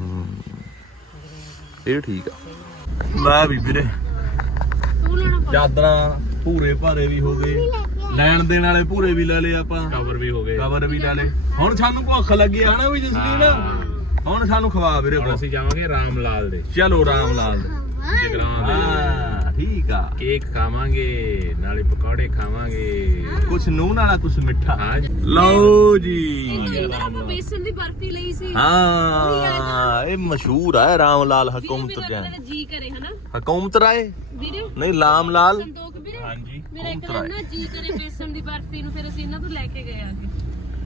ਇਹ ਠੀਕ ਆ ਲੈ ਵੀ ਵੀਰੇ ਤੂੰ ਲੈਣਾ ਚਾਦਰਾਂ ਭੂਰੇ ਭਾਰੇ ਵੀ ਹੋ ਗਏ ਲੈਣ ਦੇਣ ਵਾਲੇ ਭੂਰੇ ਵੀ ਲੈ ਲਏ ਆਪਾਂ, ਕਵਰ ਵੀ ਹੋ ਗਏ। ਕਵਰ ਵੀ ਲੈ ਲਏ। ਹੁਣ ਸਾਨੂੰ ਭੁੱਖ ਲੱਗੀ ਆ ਹਨਾ ਵੀ ਜਸਲੀਨ, ਹੁਣ ਸਾਨੂੰ ਖਵਾ ਵੀਰੇ ਹੁਣ ਕੁਛ। ਅਸੀਂ ਜਾਵਾਂਗੇ ਰਾਮ ਲਾਲ ਦੇ, ਚਲੋ ਰਾਮ ਲਾਲ ਦੇ। ਜਗਰਾਂ ਦੇ। ਹਾਂ ਠੀਕ ਆ। ਕੇਕ ਖਾਵਾਂਗੇ ਨਾਲੇ ਪਕੌੜੇ ਖਾਵਾਂਗੇ। ਕੁਛ ਨੂਨ ਵਾਲਾ ਕੁਛ ਮਿੱਠਾ। ਹਾਂ ਜੀ। ਲਓ ਜੀ। ਆਪਾਂ ਬੇਸਨ ਦੀ ਬਰਫੀ ਲਈ ਸੀ। ਹਾਂ ਇਹ ਮਸ਼ਹੂਰ ਹੈ ਰਾਮ ਲਾਲ ਹਕੂਮਤ ਮੇਰਾ ਗੈਂਗ। ਜੀ ਕਰੇ ਹਨਾ ਹਕੂਮਤ ਰਾਏ ਵੀਰੇ, ਨਹੀਂ ਲਾਮ ਲਾਲ। ਸੰਤੋਖ ਵੀਰੇ। ਹਾਂਜੀ ਮੇਰਾ ਇੱਕ ਦਿਨ ਨਾ ਜੀ ਕਰੇ ਬੇਸਨ ਦੀ ਬਰਫੀ ਨੂੰ, ਫਿਰ ਅਸੀਂ ਇਹਨਾਂ ਤੋਂ ਲੈ ਕੇ ਗਏ ਆ ਕੇ।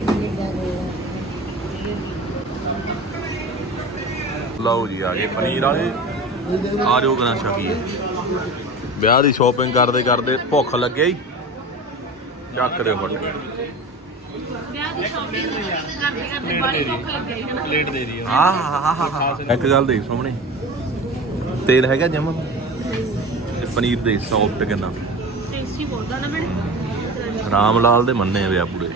ਲਓ ਜੀ ਆ ਗਏ ਪਨੀਰ ਵਾਲੇ। ਆ ਜਾਓ ਕਰਾਂ ਸ਼ਕੀਏ। ਵਿਆਹ ਦੀ ਸ਼ਾਪਿੰਗ ਕਰਦੇ ਕਰਦੇ ਭੁੱਖ ਲੱਗੇ ਹੀ ਚੱਕ ਦੇ ਫਟ। ਵਿਆਹ ਦੀ ਸ਼ਾਪਿੰਗ ਕਰਦੇ ਕਰਦੇ ਬੜੀ ਭੁੱਖ ਲੱਗੀ ਹਨਾ। ਪਲੇਟ ਦੇ ਦਿਓ। ਇੱਕ ਗੱਲ ਦੇਖ ਸਾਹਮਣੇ, ਤੇਲ ਹੈਗਾ ਜਮਾ ਤੇ ਪਨੀਰ ਦੇ ਸੌਫਟ ਕਿੰਨਾ। ਟੇਸਟੀ ਬਹੁਤ ਆ ਨਾ ਮੈਡਮ। ਰਾਮ ਲਾਲ ਦੇ ਮੰਨੇ ਆ ਵਿਆਹ ਪੂਰੇ।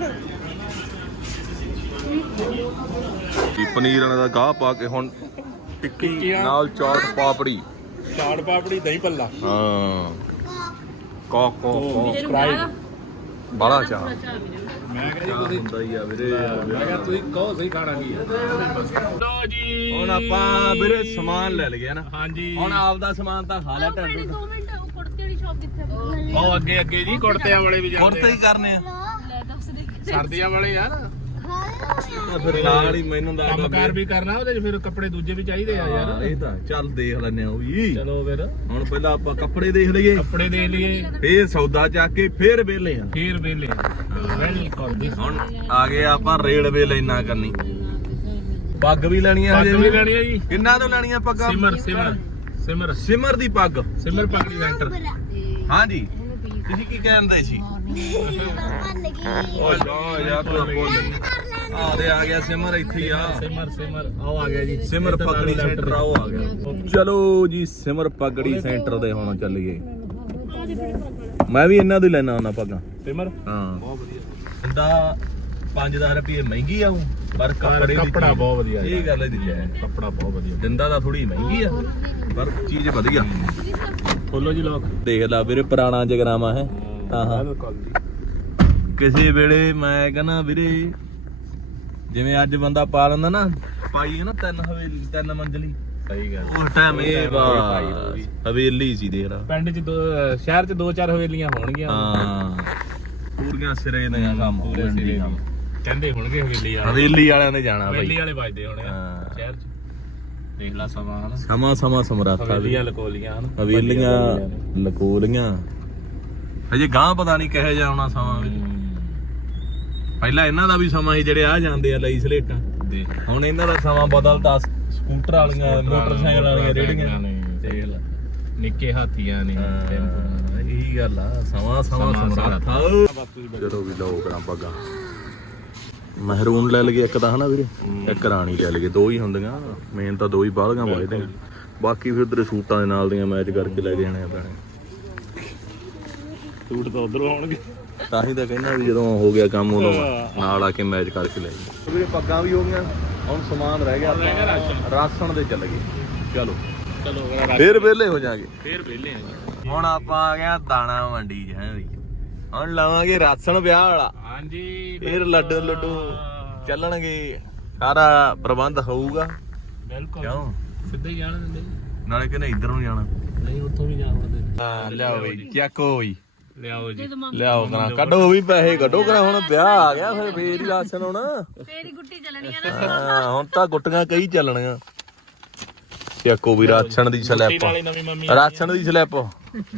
ਜੀ ਪਨੀਰ ਵਾਲਾ ਦਾ ਗਾਹ ਪਾ ਕੇ ਹੁਣ ਟਿੱਕੀ ਨਾਲ ਚਾਟ ਪਾਪੜੀ। ਚਾਟ ਪਾਪੜੀ ਦਹੀਂ ਭੱਲਾ। ਹਾਂ ਕੋ ਵੀਰੇ ਨੂੰ ਬੜਾ ਬੜਾ ਚਾਹ ਮੈਂ ਕਹਿੰਦਾ ਚਾਹ ਹੁੰਦਾ ਹੀ ਆ ਵੀਰੇ। ਮੈਂ ਕਿਹਾ ਤੁਸੀਂ ਕਹੋ ਸਹੀ ਖਾਣਾ ਕੀ ਹੈ। ਲੋ ਜੀ ਹੁਣ ਆਪਾਂ ਵੀਰੇ ਸਮਾਨ ਲੈ ਲਏ ਨਾ। ਹਾਂਜੀ ਹੁਣ ਆਪਦਾ ਸਮਾਨ ਤਾਂ ਖਾ ਲਿਆ ਭੈਣੇ ਟੈਂਟ। 2 ਮਿੰਟ ਉਹ ਕੁੜਤੇ ਵਾਲੀ ਸ਼ਾਪ ਕਿੱਥੇ ਆ? ਉਹ ਅੱਗੇ ਅੱਗੇ ਜੀ ਕੁੜਤਿਆਂ ਵਾਲੇ ਵੀ ਜਾਂਦੇ ਕੁਰਤੇ ਹੀ ਕਰਨੇ ਆ ਲੈ ਦੱਸ ਦੇ। ਸਰਦੀਆਂ ਵਾਲੇ ਯਾਰ। ਫਿਰ ਨਾਲ ਹੀ ਮੈਨੂੰ ਕੰਮਕਾਰ ਵੀ ਕਰਨਾ ਉਹਦੇ ਚ, ਫਿਰ ਕੱਪੜੇ ਦੂਜੇ ਵੀ ਚਾਹੀਦੇ ਆ ਯਾਰ। ਇਹ ਤਾਂ ਚੱਲ ਦੇਖ ਲੈਨੇ ਆ ਉਹ ਵੀ। ਚਲੋ ਫਿਰ ਹੁਣ ਪਹਿਲਾਂ ਆਪਾਂ ਕੱਪੜੇ ਦੇਖ ਲਈਏ, ਕੱਪੜੇ ਦੇ ਲਈਏ, ਫੇਰ ਸੌਦਾ ਚੱਕ ਕੇ ਫੇਰ ਵਿਹਲੇ ਆ। ਫੇਰ ਵੇਲੇ ਵੈਲਕਮ ਜੀ। ਹੁਣ ਆ ਗਏ ਆਪਾਂ ਰੇਲਵੇ ਲਾਈਨਾਂ ਕਰਨੀ। ਪੱਗ ਵੀ ਲੈਣੀ ਆ ਪੱਗ ਹਜੇ ਵੀ ਲੈਣੀ ਆ ਜੀ। ਕਿੰਨਾ ਤੋਂ ਲੈਣੀਆਂ ਪੱਗਾਂ? ਸਿਮਰ ਸਿਮਰ ਸਿਮਰ ਸਿਮਰ ਦੀ ਪੱਗ। ਸਿਮਰ ਪਗੜੀ ਸੈਂਟਰ। ਹਾਂਜੀ ਤੁਸੀਂ ਕੀ ਕਹਿੰਦੇ ਸੀ? ਓਏ ਨਾ ਯਾਰ ਤੂੰ ਬੋਲ। ਆ ਦੇ ਆ ਗਿਆ ਸਿਮਰ ਇੱਥੇ ਹੀ ਆ। ਸਿਮਰ ਸਿਮਰ ਆਓ ਆ ਗਿਆ ਜੀ। ਸਿਮਰ ਪਗੜੀ ਸੈਂਟਰ ਆਓ ਆ ਗਿਆ। ਚਲੋ ਜੀ ਸਿਮਰ ਪਗੜੀ ਸੈਂਟਰ ਦੇ ਹੁਣ ਚੱਲੀਏ। ਮੈਂ ਵੀ ਇਹਨਾਂ ਤੋਂ ਲੈਣਾ ਹੁੰਦਾ ਪੱਗਾਂ। ਸਿਮਰ ਹਾਂ ਬਹੁਤ ਵਧੀਆ। ਹੁੰਦਾ 5-10 ਰੁਪਏ ਮਹਿੰਗੀ ਆਉ ਪਰ ਕੱਪੜੇ ਦੀ ਕੱਪੜਾ ਚੀਜ਼- ਬਹੁਤ ਵਧੀਆ ਇਹ ਗੱਲ ਇਹਦੀ ਹੈ। ਕੱਪੜਾ ਬਹੁਤ ਵਧੀਆ। ਦਿੰਦਾ ਤਾਂ ਥੋੜੀ ਮਹਿੰਗੀ ਆ ਪਰ ਚੀਜ਼ ਵਧੀਆ। ਖੋਲੋ ਜੀ ਲੋਕ। ਦੇਖ ਲਾ ਵੀਰੇ ਪੁਰਾਣਾ ਜਗਰਾਮਾ ਹੈ। ਹਾਂ ਬਿਲਕੁਲ ਜੀ। ਕਿਸੇ ਵੇਲੇ ਮੈਂ ਕਹਿੰਦਾ ਵੀਰੇ ਜਿਵੇਂ ਅੱਜ ਬੰਦਾ ਪਾ ਲੈਂਦਾ ਨਾ ਪਾਈ ਹੈ ਨਾ 3 ਮੰਜ਼ਲੀ। ਸਹੀ ਗੱਲ। ਉਸ ਟਾਈਮ ਇਹ ਹਵੇਲੀ ਸੀ ਦੇਖ ਲਾ। ਪਿੰਡ ਚ ਸ਼ਹਿਰ ਚ 2-4 ਹਵੇਲੀਆਂ ਹੋਣਗੀਆਂ। ਹਾਂ ਪੂਰੀਆਂ ਸਿਰੇ ਦੀਆਂ ਕੰਮ ਪੂਰੇ ਸਿਰੇ ਦੀਆਂ। ਕਹਿੰਦੇ ਹੋਣਗੇ ਹਵੇਲੀ ਵਾਲੇ। ਹਵੇਲੀ ਵਾਲਿਆਂ ਨੇ ਜਾਣਾ ਹਵੇਲੀ ਬਾਈ। ਵਾਲੇ ਵੱਜਦੇ ਹੋਣੇ ਆ ਹਾਂ। ਸ਼ਹਿਰ ਚ। ਦੇਖ ਲਾ ਸਮਾਂ ਹਨਾ। ਸਮਾਂ ਸਮਰਾਤਾ ਵੀ। ਹਵੇਲੀਆਂ ਲਕੋਲੀਆਂ ਹਨ। ਹਵੇਲੀਆਂ ਲਕੋਲੀਆਂ ਹਜੇ ਗਾਂ ਪਤਾ ਨਹੀਂ ਕਿਹੋ ਜਿਹਾ ਆਉਣਾ ਸਮਾਂ ਵੀ। ਪਹਿਲਾਂ ਇਹਨਾਂ ਦਾ ਵੀ ਸਮਾਂ ਸੀ ਜਿਹੜੇ ਆ ਜਾਂਦੇ ਆ ਲਈ ਸਲੇਟਾਂ। ਹੁਣ ਇਹਨਾਂ ਦਾ ਸਮਾਂ ਬਦਲਦਾ। ਸਕੂਟਰ ਵਾਲੀਆਂ ਮੋਟਰਸਾਈਕਲ ਵਾਲੀਆਂ ਰੇੜੀਆਂ ਦੇਖ ਲਾ ਨਿੱਕੇ ਹਾਥੀਆਂ ਨੇ। ਇਹੀ ਗੱਲ ਆ ਸਮਾਂ ਸਮਰਾਤਾ। ਚਲੋ ਵੀ ਲਓ ਕਰਾਂ ਪੱਗਾਂ। ਮਹਿਰੂਨ ਲੈ ਲਈਏ ਇੱਕ ਤਾਂ ਹਨਾ ਵੀਰੇ, ਇੱਕ ਰਾਣੀ ਲੈ ਲਈਏ। 2 ਹੀ ਹੁੰਦੀਆਂ ਮੇਨ ਤਾਂ 2 ਹੀ ਬਾਲਗਾਂ ਵਾਜਦੇ ਆ। ਬਾਕੀ ਫਿਰ ਉਧਰ ਸੂਟਾਂ ਦੇ ਨਾਲ ਦੀਆਂ ਮੈਚ ਕਰਕੇ ਲੈ ਕੇ ਜਾਣੇ ਆ ਪੈਣੇ। ਸੂਟ ਤਾਂ ਉਧਰੋਂ ਆਉਣਗੇ। ਤਾਂ ਹੀ ਤਾਂ ਕਹਿੰਦਾ ਵੀ ਜਦੋਂ ਹੋ ਗਿਆ ਕੰਮ ਉਦੋਂ ਨਾਲ ਆ ਕੇ ਮੈਚ ਕਰਕੇ ਲੈ ਜਾਈਏ। ਵੀਰੇ ਪੱਗਾਂ ਵੀ ਹੋ ਗਈਆਂ। ਹੁਣ ਸਮਾਨ ਰਹਿ ਗਿਆ ਰਾਸ਼ਨ ਦੇ ਚੱਲ ਗਏ। ਚਲੋ ਫੇਰ ਵਿਹਲੇ ਹੋ ਜਾਾਂਗੇ। ਫੇਰ ਵਿਹਲੇ ਆ ਜੀ। ਹੁਣ ਆਪਾਂ ਆ ਗਏ ਦਾਣਾ ਮੰਡੀ 'ਚ ਹੈ ਵੀ। ਹੁਣ ਲਵਾਂਗੇ ਰਾਸ਼ਨ ਵਿਆਹ ਵਾਲਾ। ਹਾਂਜੀ ਫੇਰ ਲੱਡੂ ਚੱਲਣਗੇ। ਸਾਰਾ ਪ੍ਰਬੰਧ ਹੋਊਗਾ। ਬਿਲਕੁਲ। ਕਿਉਂ ਸਿੱਧੇ ਹੀ ਜਾਣ ਦਿੰਦੇ। ਨਾਲੇ ਕਹਿੰਦੇ ਇੱਧਰ ਨੂੰ ਜਾਣਾ। ਨਹੀਂ ਉੱਥੋਂ ਵੀ ਜਾਣਦੇ। ਹਾਂ ਲਿਆਓ ਬਈ ਚੱਕੋ ਬਈ ਲਿਆਓ ਜੀ। ਲਿਆਓ ਕਰਾਂ ਕੱਢੋ ਵੀ ਪੈਸੇ ਕੱਢੋ ਕਰਾਂ। ਹੁਣ ਵਿਆਹ ਆ ਗਿਆ ਫਿਰ ਫੇਰ ਹੀ ਰਾਸ਼ਨ ਹੋਣਾ। ਤੇਰੀ ਗੁੱਟੀ ਚੱਲਣੀ ਆ ਨਾ। ਹਾਂ ਹੁਣ ਤਾਂ ਗੁੱਟੀਆਂ ਕਈ ਚੱਲਣੀਆਂ। ਚੱਕੋ ਵੀ ਰਾਸ਼ਨ ਦੀ ਸਲਿੱਪ। ਨਾਲੇ ਨਵੀਂ ਮੰਮੀ ਰਾਸ਼ਨ ਦੀ ਸਲਿੱਪ। ਹਾਂ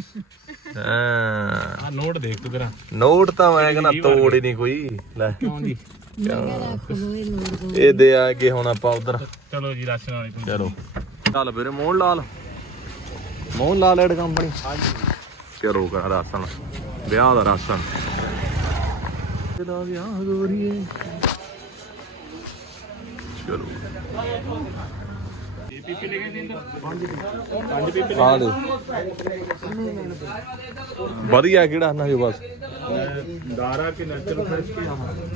ਆ ਨੋਟ ਦੇਖ ਤੂੰ ਕਰਾਂ। ਨੋਟ ਤਾਂ ਮੈਂ ਕਹਿੰਦਾ ਤੋੜ ਹੀ ਨਹੀਂ ਕੋਈ। ਲੈ ਕਿਉਂ ਜੀ। ਇਹ ਦੇ ਆ ਕੇ ਹੁਣ ਆਪਾਂ ਉਧਰ। ਚਲੋ ਜੀ ਰਾਸ਼ਨ ਵਾਲੀ ਤੂੰ। ਚਲੋ ਚੱਲ ਵੀਰੇ ਮੋਹਨ ਲਾਲ ਐਡ ਕੰਪਨੀ। ਹਾਂਜੀ ਚਲੋ ਕਰਾਂ ਰਾਸ਼ਨ ਵਿਆਹ ਦਾ ਰਾਸ਼ਨ। ਇਹਦਾ ਵਿਆਹ ਗੋਰੀਏ। ਚਲੋ ਪੀਪੀ ਲੈ ਗਏ ਸੀ 5 ਪੀਪੀ ਆ ਦੇ ਵਧੀਆ ਕਿਹੜਾ ਨਾ ਜੋ ਬਸ ਦਾਰਾ ਕੇ ਨੈਚੁਰਲ ਫਰੈਸ਼ ਕੀ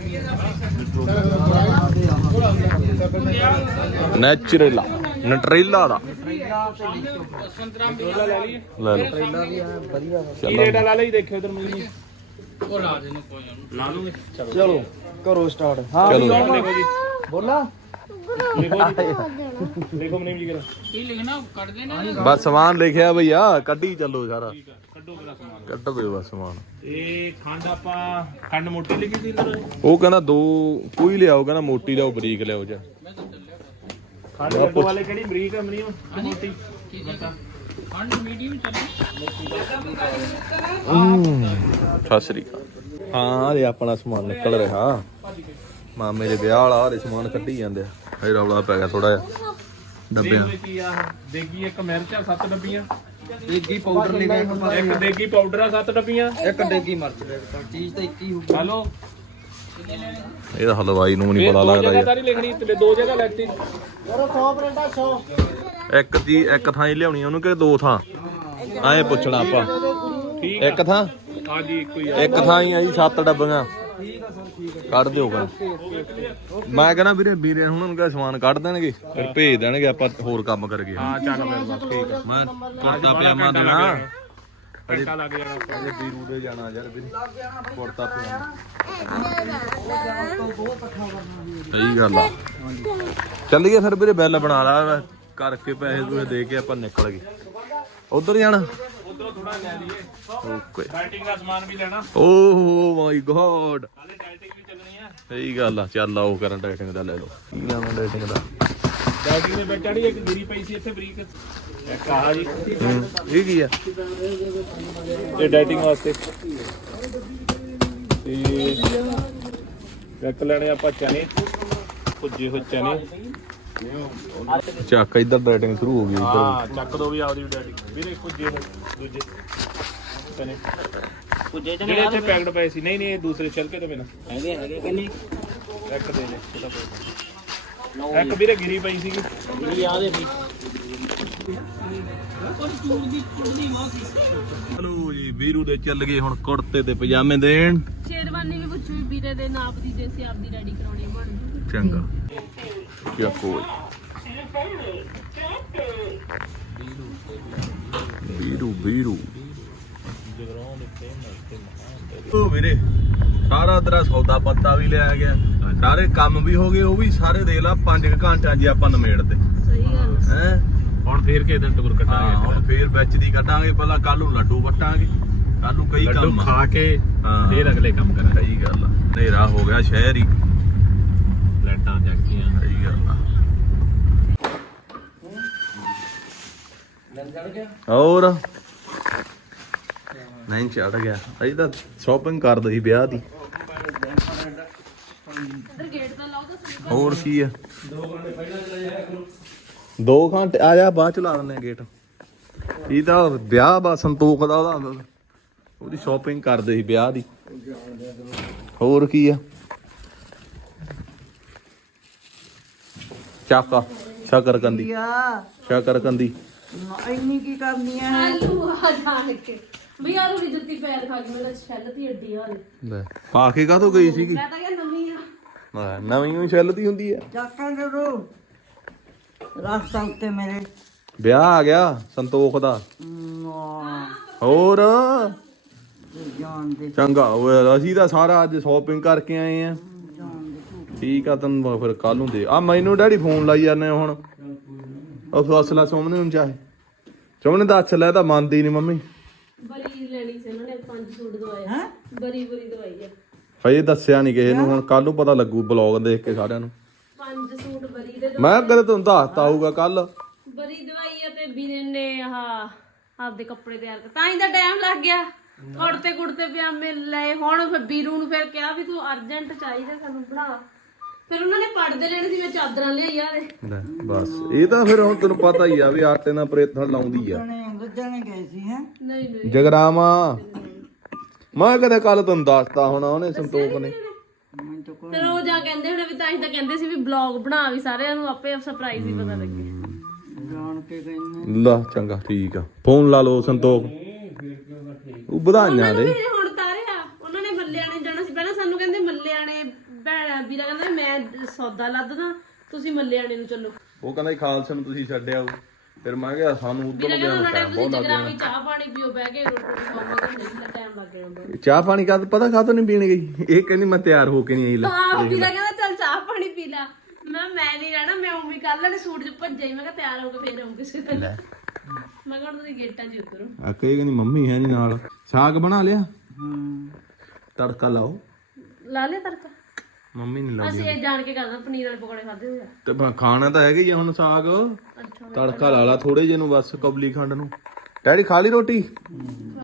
ਨੈਚੁਰਲਾ ਨਟਰੇਲਾ ਦਾ ਸੰਤਰਾ ਲੈ ਲਈ। ਲੈ ਲਓ ਕੀ ਰੇਟ ਲਾ ਲਈ ਦੇਖਿਓ ਉਧਰ ਮੈਨੂੰ ਲਾ ਲੂਗੇ ਚਲੋ ਕਰੋ ਸਟਾਰਟ ਹਾਂ ਚਲੋ। ਦੇਖੋ ਜੀ ਬੋਲਾ ਦੇਖੋ ਮਨੀਮ ਜੀ ਕਰਾ ਬਸ ਸਮਾਨ ਲਿਖਿਆ ਭਈਆ ਕੱਢੀ ਚੱਲੋ ਸਾਰਾ ਕੱਢੋ ਕਿਹੜਾ ਸਮਾਨ ਕੱਢ ਦਿਓ ਬਸ ਸਮਾਨ। ਇਹ ਖੰਡ ਆਪਾਂ ਖੰਡ ਮੋਟੀ ਲਿਖੀ ਸੀ ਇੰਦਰ ਉਹ ਕਹਿੰਦਾ ਦੋ ਕੋਈ ਲਿਆਓ, ਕਹਿੰਦਾ ਮੋਟੀ ਲਿਆਓ ਬਰੀਕ ਲਿਆਓ ਜਾ। ਖੰਡ ਲੱਡੂ ਵਾਲੇ ਕਿਹੜੀ ਬਰੀਕ ਆ ਮਨੀਮ ਮੋਟੀ ਸਤਿ ਸ੍ਰੀ ਅਕਾਲ। ਹਾਂ ਇਹ ਆਪਣਾ ਸਮਾਨ ਨਿਕਲ ਰਿਹਾ, ਮਾਮੇ ਦੇ ਵਿਆਹ ਵਾਲਾ ਹਰੇ ਸਮਾਨ ਕੱਢੀ ਜਾਂਦੇ ਆ। ਇਹ ਰੌਲਾ ਪੈ ਗਿਆ ਥੋੜਾ ਜਿਹਾ ਡੱਬਿਆਂ। ਦੇਗੀ ਕੀ ਆ ਦੇਗੀ ਇੱਕ ਮਿਰਚ ਆ 7 ਡੱਬੀਆਂ, ਦੇਗੀ ਪਾਊਡਰ ਲੈ ਕੇ ਇੱਕ ਦੇਗੀ ਪਾਊਡਰ ਆ 7 ਡੱਬੀਆਂ, ਇੱਕ ਦੇਗੀ ਮਿਰਚ ਲੈ ਕੇ ਚੀਜ਼ ਤਾਂ ਇੱਕ ਹੀ ਹੋਊਗੀ। ਹਲੋ ਇਹ ਤਾਂ ਹਲਵਾਈ ਨੂੰ ਨਹੀਂ ਪਤਾ ਦੋ ਲੱਗਦਾ ਜਗ੍ਹਾ ਯਾਰ। ਤਾਂ ਨਹੀਂ ਲਿਖਣੀ ਤੇ ਦੋ ਜਗ੍ਹਾ ਲੈਤੀ ਕਰੋ 100 ਪਲੇਟਾਂ 100 ਇੱਕ ਦੀ ਇੱਕ ਥਾਂ ਹੀ ਲਿਆਉਣੀ ਉਹਨੂੰ ਕਿ ਦੋ ਥਾਂ ਐਂ ਪੁੱਛਣਾ ਆਪਾਂ। ਠੀਕ ਇੱਕ ਥਾਂ ਹਾਂਜੀ ਇੱਕੋ ਹੀ ਆ। ਇੱਕ ਥਾਂ ਹੀ ਆ ਜੀ 7 ਡੱਬੀਆਂ ਠੀਕ ਆ ਸਰ ਠੀਕ ਹੈ ਕੱਢ ਦਿਓ ਗਾ। ਮੈਂ ਕਹਿੰਦਾ ਵੀਰੇ ਹੁਣ ਉਹਨਾਂ ਨੂੰ ਸਮਾਨ ਕੱਢ ਦੇਣਗੇ ਫਿਰ ਭੇਜ ਦੇਣਗੇ, ਆਪਾਂ ਹੋਰ ਕੰਮ ਕਰਗੇ। ਹਾਂ ਚੱਲ ਫਿਰ ਬਸ ਠੀਕ ਆ। ਮੈਂ ਕੁੜਤਾ ਪਜਾਮਾ ਦੇਣਾ ਘੰਟਾ ਲੱਗ ਜਾਣਾ ਅਜੇ ਵੀਰੂ ਦੇ ਜਾਣਾ ਯਾਰ ਵੀਰੇ ਕੁੜਤਾ ਪਜਾਮਾ। ਸਹੀ ਗੱਲ ਆ। ਚੱਲੀਏ ਫਿਰ ਵੀਰੇ ਬਿੱਲ ਬਣਾ ਲਾ ਕਰਕੇ ਪੈਸੇ ਪੂਸੇ ਦੇ ਕੇ ਆਪਾਂ ਨਿਕਲ ਗਏ। ਉਧਰ ਜਾਣਾ ਉਧਰੋਂ ਥੋੜਾ ਲੈ ਲਈਏ, ਓਕੇ। ਡਾਈਟਿੰਗ ਦਾ ਸਮਾਨ ਵੀ ਲੈਣਾ, ਓਹ ਮਾਈ ਗॉड ਹਾਲੇ ਡਾਈਟਿੰਗ ਵੀ ਚੱਲਣੀ ਆ। ਸਹੀ ਗੱਲ ਆ। ਚੱਲ ਆਓ ਕਰਨ ਡਾਈਟਿੰਗ ਦਾ ਲੈ ਲਓ। ਕੀ ਲੈਣਾ ਡਾਈਟਿੰਗ ਦਾ? ਡਾਈਟਿੰਗ ਦੇ ਵਿੱਚ ਜਿਹੜੀ ਇੱਕ ਗਿਰੀ ਪਈ ਸੀ ਇੱਥੇ ਬਰੀਕ, ਇੱਕ ਆਹ ਜੀ ਇਹ ਕੀ ਆ? ਇਹ ਡਾਈਟਿੰਗ ਵਾਸਤੇ। ਤੇ ਇੱਕ ਲੈਣੇ ਆਪਾਂ ਚਨੇ, ਭੁੱਜੇ ਹੋਏ ਚਨੇ। ਚੱਕ ਇੱਧਰ ਡਾਈਟਿੰਗ ਸ਼ੁਰੂ ਹੋ ਗਈ ਇੱਧਰ। ਹਾਂ ਚੱਕ ਦੋ ਵੀ ਆਪਦੀ ਡਾਈਟਿੰਗ ਵੀਰੇ, ਭੁੱਜੇ ਹੋਏ ਦੂਜੇ ਚਨੇ ਜਿਹੜੇ ਇੱਥੇ ਪੈਕਡ ਪਏ ਸੀ। ਨਹੀਂ ਇਹ ਦੂਸਰੇ ਛਿਲਕੇ ਤੋਂ ਬਿਨਾਂ ਹੈਗੇ ਕਿੰਨੀ ਇੱਕ ਦੇ ਦੇ ਇਹਦਾ ਪਊਗਾ। ਇੱਕ ਵੀਰੇ ਗਿਰੀ ਪਈ ਸੀਗੀ ਇਹ ਆ ਦੇ ਵੀ ਹਲੋ ਜੀ ਵੀਰੂ ਦੇ ਚੱਲ ਗਏ ਹੁਣ ਕੁੜਤੇ ਤੇ ਪਜਾਮੇ ਦੇਣ। ਸ਼ੇਰਵਾਨੀ ਵੀ ਪੁੱਛੂ ਵੀ ਵੀਰੇ ਦੇ ਨਾਪ ਦੀ ਜੇ ਸੀ ਆਪਦੀ ਰੈਡੀ ਕਰਾਉਣੀ ਬਣ ਜੂਗੀ। ਚੰਗਾ ਕੀ ਕੋਈ ਵੀਰੂ ਉਹ ਵੀਰੇ ਸਾਰਾ ਤੇਰਾ ਸੌਦਾ ਪੱਤਾ ਵੀ ਲਿਆ ਗਿਆ, ਸਾਰੇ ਕੰਮ ਵੀ ਹੋ ਗਏ, ਉਹ ਵੀ ਸਾਰੇ ਦੇਖ ਲਾ 5 ਘੰਟਿਆਂ 'ਚ ਆਪਾਂ ਨਿਮੇੜਦੇ ਸਹੀ ਗੱਲ। ਹੈ। ਹੁਣ ਫੇਰ ਕਿਸੇ ਦਿਨ ਟੁਰ ਹਾਂ ਕੱਢਾਂਗੇ। ਹੁਣ ਫੇਰ ਵਿੱਚ ਦੀ ਕੱਢਾਂਗੇ, ਪਹਿਲਾਂ ਕੱਲ ਨੂੰ ਲੱਡੂ ਵੱਟਾਂਗੇ, ਕੱਲ ਨੂੰ ਕਈ ਲੱਡੂ ਕੰਮ ਆ। ਖਾ ਕੇ ਹਾਂ। ਫੇਰ ਅਗਲੇ ਕੰਮ ਕਰਾਂਗੇ। ਸਹੀ ਗੱਲ ਆ। ਹਨੇਰਾ ਹੋ ਗਿਆ ਸ਼ਹਿਰ ਹੀ। ਲਾਈਟਾਂ ਜਗਦੀਆਂ। ਸਹੀ ਗੱਲ ਆ। ਹੋਰ ਨਹੀਂ ਚੜ ਗਿਆ। ਅਜੇ ਤਾਂ ਸ਼ਾਪਿੰਗ ਕਰਦੇ ਸੀ ਵਿਆਹ ਦੀ। ਇੱਧਰ ਗੇਟ ਤਾਂ ਲਾਓ ਤਾਂ ਸਹੀ। ਹੋਰ ਕੀ ਆ? 2 ਘੰਟੇ ਆ ਜਾ, ਬਾਅਦ ਚ ਲਾ ਦਿੰਦੇ ਆ ਗੇਟ। ਇਹ ਤਾਂ ਵਿਆਹ ਬਾ ਸੰਤੋਖ ਦਾ ਉਹਦੀ ਸ਼ਾਪਿੰਗ ਕਰਦੇ ਸੀ ਵਿਆਹ ਦੀ। ਹੋਰ ਕੀ ਆ? ਚਾਕਾ ਸ਼ਕਰਕੰਦੀ ਸ਼ਕਰਕੰਦੀ ਇੰਨੀ ਕੀ ਕਰਨੀ ਆ? ਆਲੂ ਆ ਜਾਣ ਕੇ ਵੀ ਆਲੂ ਦੀ ਜੁੱਤੀ ਪੈਰ ਖਾ ਗਈ। ਮੇਰਾ ਛੱਲ ਦੀ ਅੱਡੀ ਆ ਲੈ ਪਾ ਕੇ ਕਾਹਤੋਂ ਗਈ ਸੀਗੀ? ਮੈਂ ਤਾਂ ਕਿਹਾ ਨਵੀਂ ਆ। ਨਵੀਂ ਹੀ ਛੱਲਦੀ ਹੁੰਦੀ ਆ। ਚਾਕਾਂ ਜਦੋਂ ਰਸਤਾ ਉੱਤੇ ਮੇਰੇ ਵਿਆਹ ਆ ਗਿਆ ਸੰਤੋਖ ਦਾ। ਹੋਰ ਜਾਣ ਦੇ ਚੰਗਾ ਓਏ, ਅਸੀਂ ਤਾਂ ਸਾਰਾ ਅੱਜ ਸ਼ਾਪਿੰਗ ਕਰਕੇ ਆਏ ਆ। ਠੀਕ ਆ ਤੈਨੂੰ ਫਿਰ ਕੱਲ ਨੂੰ ਦੇ ਆ। ਮੈਨੂੰ ਡੈਡੀ ਫੋਨ ਲਾਈ ਜਾਂਦੇ ਹੁਣ। ਉਹ ਫਸਲਾ ਸੋਮਨੇ ਨੂੰ ਚਾਹੇ ਸੋਮਨੇ ਦੱਸ ਲੈ, ਤਾਂ ਮੰਨਦੀ ਨਹੀਂ ਮੰਮੀ। ਬਰੀ ਲੈਣੀ ਸੀ ਉਹਨਾਂ ਨੇ 5 ਸੂਟ ਦਵਾਏ। ਹਾਂ ਬਰੀ ਦਵਾਈ ਆ। ਹਜੇ ਦੱਸਿਆ ਨਹੀਂ ਕਿਸੇ ਨੂੰ, ਹੁਣ ਕੱਲ ਨੂੰ ਪਤਾ ਲੱਗੂ ਬਲੌਗ ਦੇਖ ਕੇ ਸਾਰਿਆਂ ਨੂੰ। 5 ਸੂਟ ਬਰੀ ਦੇ ਮੈਂ ਕਦੇ ਤੁਹਾਨੂੰ ਦੱਸਤਾ ਹੋਊਗਾ ਕੱਲ। ਬਰੀ ਦਵਾਈ ਆ ਤੇ ਵੀਰੇ ਨੇ ਆਹ ਆਪਦੇ ਕੱਪੜੇ ਤਿਆਰ ਕਰ ਤਾਂ ਹੀ ਤਾਂ ਟਾਈਮ ਲੱਗ ਗਿਆ। ਕੁੜਤੇ ਪਜਾਮੇ ਲਏ। ਹੁਣ ਫਿਰ ਵੀਰੂ ਨੂੰ ਫਿਰ ਕਿਹਾ ਵੀ ਤੂੰ ਅਰਜੈਂਟ ਚਾਹੀਦਾ ਸਾਨੂੰ ਬਣਾ। ਫਿਰ ਉਹਨਾਂ ਨੇ ਪੜਦੇ ਲੈਣੇ ਸੀ, ਮੈਂ ਚਾਦਰਾਂ ਲਿਆਈ ਆ ਦੇ। ਲੈ ਬਸ ਇਹ ਤਾਂ ਫਿਰ ਹੁਣ ਤੈਨੂੰ ਪਤਾ ਹੀ ਆ ਵੀ ਆਟੇ ਨਾਲ ਪ੍ਰੇਥਣ ਲਾਉਂਦੀ ਆ। ਗੁੱਜਣੇ ਗਏ ਸੀ ਹੈ ਨਹੀਂ ਜਗਰਾਮਾ ਮੈਂ ਕਦੇ ਕੱਲ ਤੁਹਾਨੂੰ ਦੱਸਤਾ ਹੋਣਾ ਉਹਨੇ ਸੰਤੋਖ ਨੇ। ਫਿਰ ਉਹ ਜਾ ਕਹਿੰਦੇ ਹੁਣ ਵੀ ਤਾਂ ਹੀ ਤਾਂ ਕਹਿੰਦੇ ਸੀ ਵੀ ਬਲੌਗ ਬਣਾ ਵੀ ਸਾਰਿਆਂ ਨੂੰ ਆਪੇ ਸਰਪ੍ਰਾਈਜ਼ ਹੀ ਪਤਾ ਲੱਗੇ। ਜਾਣ ਕੇ ਗਏ ਲਾ ਚੰਗਾ ਠੀਕ ਆ। ਫੋਨ ਲਾ ਲਓ ਸੰਤੋਖ। ਉਹ ਵਧਾਈਆਂ ਦੇ। ਵੀਰੇ ਹੁਣ ਤਾਰਿਆ ਉਹਨਾਂ ਨੇ ਮੱਲਿਆਣੇ ਜਾਣਾ ਸੀ। ਪਹਿਲਾਂ ਸਾਨੂੰ ਕਹਿੰਦੇ ਮੱਲਿਆਣੇ ਭੈਣ ਵੀਰਾ ਕਹਿੰਦਾ ਮੈਂ ਸੌਦਾ ਲੱਦਦਾ, ਤੁਸੀਂ ਮੱਲਿਆਣੇ ਨੂੰ ਚੱਲੋ। ਉਹ ਕਹਿੰਦਾ ਖਾਲਸੇ ਨੂੰ ਤੁਸੀਂ ਛੱਡਿਆ ਫਿਰ ਮੈਂ ਕਿਹਾ ਸਾਨੂੰ ਉਧਰ ਵੀਰੇ ਨੂੰ ਕਹਿੰਦਾ ਗਿਆ ਨਾ ਬਹੁਤ ਲੱਗ ਜਗਰਾਵੀ ਚਾਹ ਪਾਣੀ ਪੀਓ ਬਹਿ ਕੇ ਰੋਟੀ ਖਾਓਗੇ ਤਾਂ ਨਹੀਂ ਟਾਈਮ ਲੱਗ ਜਾਂਦਾ ਚਾਹ ਪਾਣੀ ਕਾ ਪਤਾ ਕਾਹਤੋਂ ਨਹੀਂ ਪੀਣ ਗਈ ਇਹ ਕਹਿੰਦੀ ਮੈਂ ਤਿਆਰ ਹੋ ਕੇ ਨਹੀਂ ਆਈ ਲੈ ਹਾਂ ਵੀਰਾ ਕਹਿੰਦਾ ਚੱਲ ਚਾਹ ਪਾਣੀ ਪੀ ਲੈ ਮੈਂ ਨਹੀਂ ਰਹਿਣਾ ਮੈਂ ਉਮੀ ਕੱਲ ਵਾਲੇ ਸੂਟ 'ਚ ਭੱਜਿਆ ਹੀ ਮੈਂ ਕਿਹਾ ਤਿਆਰ ਹੋ ਕੇ ਫੇਰ ਆਉਂ ਕਿਸੇ ਦਿਨ ਮੈਂ ਕਿਹਾ ਹੁਣ ਤੁਸੀਂ ਗੇਟਾਂ 'ਚ ਉਤਰੋ ਆ ਕਹੀ ਕਹਿੰਦੀ ਮੰਮੀ ਹੈ ਨਹੀਂ ਨਾਲ ਸਾਗ ਬਣਾ ਲਿਆ ਤੜਕਾ ਲਾਓ ਲਾ ਲਿਆ ਤੜਕਾ ਮੰਮੀ ਨਹੀਂ ਲਾਉਂਦੀ ਅਸੀਂ ਇਹ ਜਾਣ ਕੇ ਕਰਦਾ ਪਨੀਰ ਵਾਲੇ ਪਕੌੜੇ ਖਾਦੇ ਹੋਏ ਆ ਤੇ ਖਾਣਾ ਤਾਂ ਹੈਗਾ ਹੀ ਆ ਹੁਣ ਸਾਗ ਅੱਛਾ ਤੜਕਾ ਲਾ ਲਾ ਥੋੜੇ ਜਿਹੇ ਨੂੰ ਬਸ ਕਬਲੀ ਖੰਡ ਨੂੰ ਡੈਡੀ ਖਾ ਲਈ ਰੋਟੀ